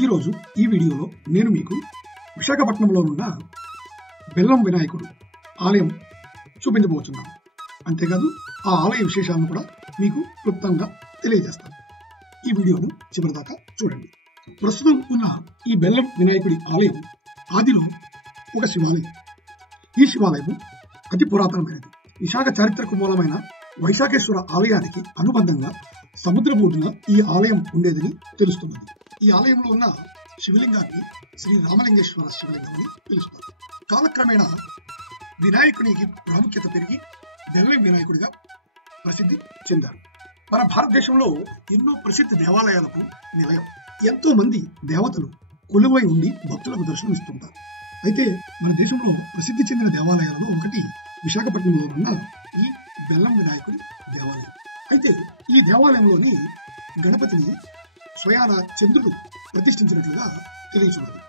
ఈరోజు ఈ వీడియోలో నేను మీకు విశాఖపట్నంలో ఉన్న బెల్లం వినాయకుడు ఆలయం చూపించబోతున్నాను. అంతేకాదు ఆ ఆలయ విశేషాలను కూడా మీకు క్లుప్తంగా తెలియజేస్తాను. ఈ వీడియోను చివరిదాకా చూడండి. ప్రస్తుతం ఉన్న ఈ బెల్లం వినాయకుడి ఆలయం ఆదిలో ఒక శివాలయం. ఈ శివాలయం అతి పురాతనమైనది. విశాఖ చారిత్రక మూలమైన వైశాఖేశ్వర ఆలయానికి అనుబంధంగా సముద్రబోటున ఈ ఆలయం ఉండేదని తెలుస్తున్నది. ఈ ఆలయంలో ఉన్న శివలింగాన్ని శ్రీ రామలింగేశ్వర శివలింగం అని పిలుస్తారు. కాలక్రమేణా వినాయకునికి ప్రాముఖ్యత పెరిగి బెల్లం వినాయకుడిగా ప్రసిద్ధి చెందారు. మన భారతదేశంలో ఎన్నో ప్రసిద్ధ దేవాలయాలకు నిలయం. ఎంతో మంది దేవతలు కొలువై ఉండి భక్తులకు దర్శనం ఇస్తుంటారు. అయితే మన దేశంలో ప్రసిద్ధి చెందిన దేవాలయాలలో ఒకటి విశాఖపట్నంలో ఉన్న ఈ బెల్లం వినాయకుడి దేవాలయం. అయితే ఈ దేవాలయంలోని గణపతిని స్వయాన చంద్రుడు ప్రతిష్ఠించినట్లుగా తెలియచున్నది.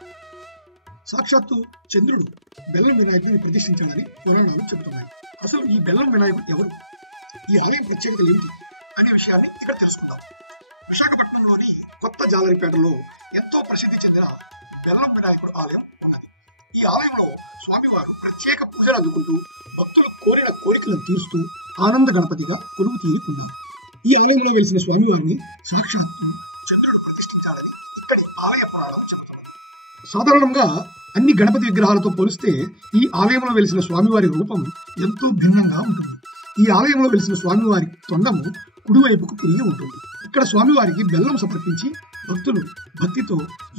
సాక్షాత్తు చంద్రుడు బెల్లం వినాయకుడిని ప్రతిష్ఠించాడని పురాణాలు చెబుతున్నాయి. అసలు ఈ బెల్లం వినాయకుడు ఎవరు, ఈ ఆలయం ప్రత్యేకత ఏంటి అనే విషయాన్ని ఇక్కడ తెలుసుకుందాం. విశాఖపట్నంలోని కొత్త జాలరిపేటలో ఎంతో ప్రసిద్ధి చెందిన బెల్లం వినాయకుడు ఆలయం ఉన్నది. ఈ ఆలయంలో స్వామివారు ప్రత్యేక పూజలు అందుకుంటూ భక్తులు కోరిన కోరికలను తీరుస్తూ ఆనంద గణపతిగా కొలువు తీరి ఉంది. ఈ ఆలయంలో వెలిసిన స్వామివారిని సాక్షాత్తు చంద్రుడు ప్రతిష్ఠించాలని ఇక్కడి ఆలయ పురాణం చెబుతున్నది. సాధారణంగా అన్ని గణపతి విగ్రహాలతో పోలిస్తే ఈ ఆలయంలో వెలిసిన స్వామివారి రూపం ఎంతో భిన్నంగా ఉంటుంది. ఈ ఆలయంలో వెలిసిన స్వామివారి తొండము కుడివైపుకు తిరిగి ఉంటుంది. ఇక్కడ స్వామివారికి బెల్లం సమర్పించి భక్తులు భక్తితో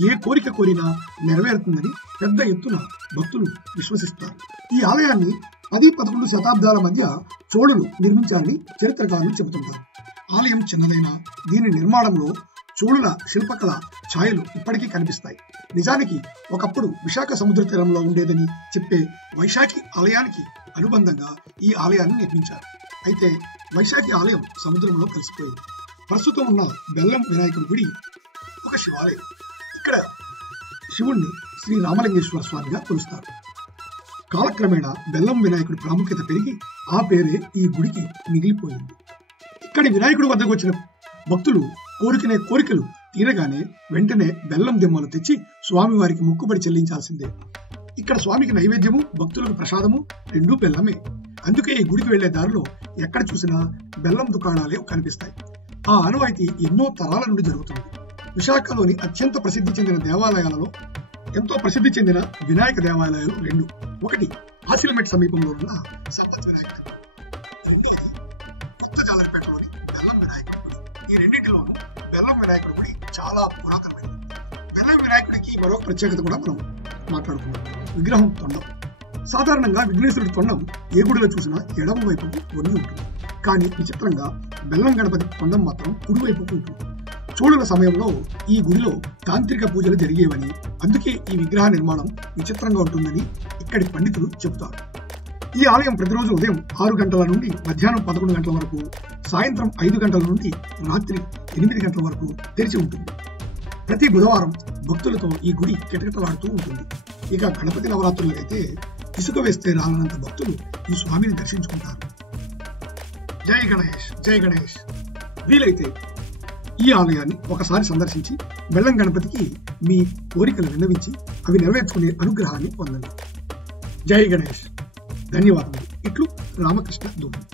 ఏ కోరిక కోరినా నెరవేరుతుందని పెద్ద ఎత్తున భక్తులు విశ్వసిస్తారు. ఈ ఆలయాన్ని 10-11 శతాబ్దాల మధ్య చోళులు నిర్మించారని చరిత్రకారులు చెబుతుంటారు. ఆలయం చిన్నదైన దీని నిర్మాణంలో చోళుల శిల్పకళ ఛాయలు ఇప్పటికీ కనిపిస్తాయి. నిజానికి ఒకప్పుడు విశాఖ సముద్ర తీరంలో ఉండేదని చెప్పే వైశాఖి ఆలయానికి అనుబంధంగా ఈ ఆలయాన్ని నిర్మించారు. అయితే వైశాఖి ఆలయం సముద్రంలో కలిసిపోయింది. ప్రస్తుతం ఉన్న బెల్లం వినాయకుడి గుడి ఒక శివాలయం. ఇక్కడ శివుణ్ణి శ్రీ రామలింగేశ్వర స్వామిగా కొలుస్తారు. కాలక్రమేణా బెల్లం వినాయకుడి ప్రాముఖ్యత పెరిగి ఆ పేరే ఈ గుడికి మిగిలిపోయింది. ఇక్కడి వినాయకుడి వద్దకు వచ్చిన భక్తులు కోరుకునే కోరికలు తీరగానే వెంటనే బెల్లం దిమ్మలు తెచ్చి స్వామివారికి మొక్కుబడి చెల్లించాల్సిందే. ఇక్కడ స్వామికి నైవేద్యము, భక్తులకు ప్రసాదము రెండూ బెల్లమే. అందుకే ఈ గుడికి వెళ్లే దారిలో ఎక్కడ చూసినా బెల్లం దుకాణాలే కనిపిస్తాయి. ఆ ఆనవాయితీ ఎన్నో తరాల నుండి జరుగుతుంది. విశాఖలోని అత్యంత ప్రసిద్ధి చెందిన దేవాలయాలలో ఎంతో ప్రసిద్ధి చెందిన వినాయక దేవాలయాలు రెండు. ఒకటి ఆసిలమెట్ సమీపంలో ఉన్న సంపత్ వినాయకుడు, రెండోది కొత్త జాలరిపేటలోని బెల్లం వినాయకుడు గుడి. ఈ రెండింటిలోనూ బెల్లం వినాయకుడు గుడి చాలా పురాతనమైనది. బెల్లం వినాయకుడికి మరొక ప్రత్యేకత కూడా మనం మాట్లాడుకున్నాం. విగ్రహం తొండం. సాధారణంగా విఘ్నేశ్వరుడి తొండం ఏ గుడిలో చూసినా ఎడమ వైపుకు వంగి ఉంటుంది. కానీ విచిత్రంగా బెల్లం గణపతి తొండం మాత్రం కుడివైపుకు ఉంటుంది. చోళుల సమయంలో ఈ గుడిలో తాంత్రిక పూజలు జరిగేవని, అందుకే ఈ విగ్రహ నిర్మాణం విచిత్రంగా ఉంటుందని ఇక్కడి పండితులు చెబుతారు. ఈ ఆలయం ప్రతిరోజు ఉదయం 6 గంటల నుండి మధ్యాహ్నం 11 గంటల వరకు, సాయంత్రం 5 గంటల నుండి రాత్రి 8 గంటల వరకు తెరిచి ఉంటుంది. ప్రతి బుధవారం భక్తులతో ఈ గుడి కిటకిటలాడుతూ ఉంటుంది. ఇక గణపతి నవరాత్రులు అయితే ఇసుక వేస్తే రాలనంత భక్తులు ఈ స్వామిని దర్శించుకుంటారు. జై గణేష్, జై గణేష్. వీలైతే ఈ ఆలయాన్ని ఒకసారి సందర్శించి బెల్లం గణపతికి మీ కోరికలు విన్నవించి అవి నెరవేర్చుకునే అనుగ్రహాన్ని పొందండి. జై గణేష్. ధన్యవాదములు. ఇట్లు రామకృష్ణ దూరం.